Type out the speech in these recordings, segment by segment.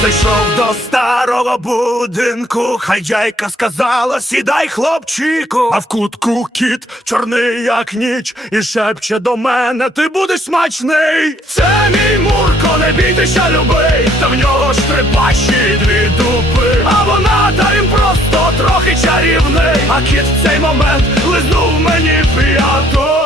зайшов до старого будинку, хазяйка сказала, сідай, хлопчику, а в кутку кіт чорний, як ніч, і шепче до мене, ти будеш смачний. Це мій мурко, не бійтеся, любий, та в нього ж три дві дупи. А вона та він просто трохи чарівний. А кіт в цей момент лизнув мені п'яту.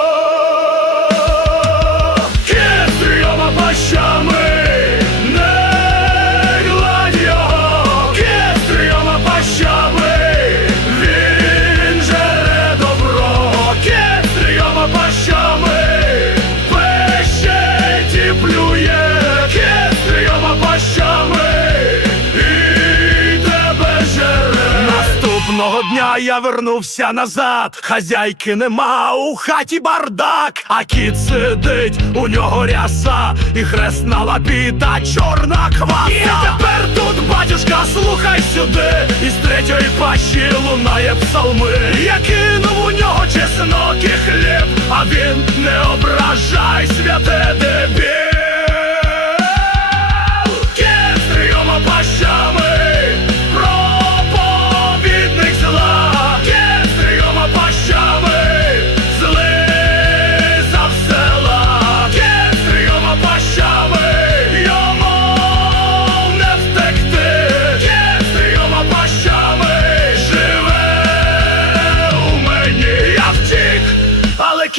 Наступного дня я вернувся назад, хазяйки нема, у хаті бардак, а кіт сидить, у нього ряса, і хресна лапіта, чорна кваса. І тепер тут, батюшка, слухай сюди, із третьої пащі лунає псалми. Я кинув у нього чеснок і хліб, а він не ображай святе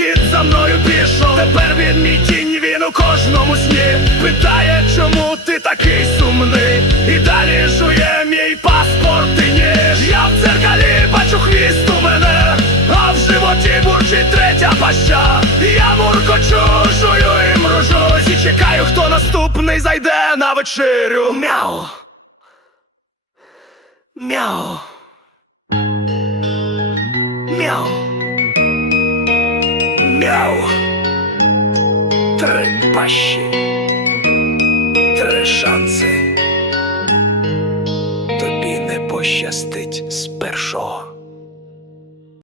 кіт за мною пішов. Тепер він мій тінь, він у кожному сні питає, чому ти такий сумний, і далі жує мій паспорт і ніж. Я в дзеркалі бачу хвіст у мене, а в животі бурчить третя паща. Я муркочу, жую і мружусь, і чекаю, хто наступний зайде на вечерю. Мяу. Мяу. Мяу. Мяу. Три пащі. Три шанси. Тобі не пощастить з першого.